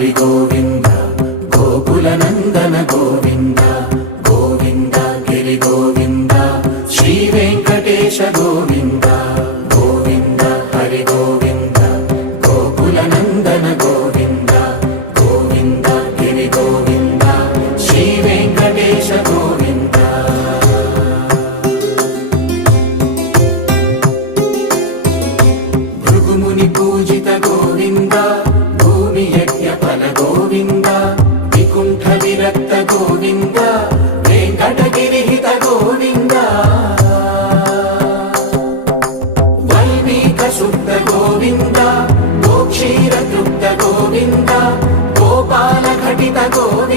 హరి గోవింద గోకుల నందన గోవింద గోవింద గిరి గోవింద శ్రీ వెంకటేశ గోవింద గోవింద హరి గోవింద గోకుల నందన గోవింద గోవింద గిరి గోవింద శ్రీ వెంకటేశ గోవింద భృగుముని పూజిత గోవింద భూమి యజ్ఞ ఫల గోవింద వికుంఠ విరక్త గోవింద వెంకటగిరిహిత గోవింద వైదిక శుద్ధ గోవింద గోక్షీర తృప్త గోవింద గోపాల ఘటిత గోవింద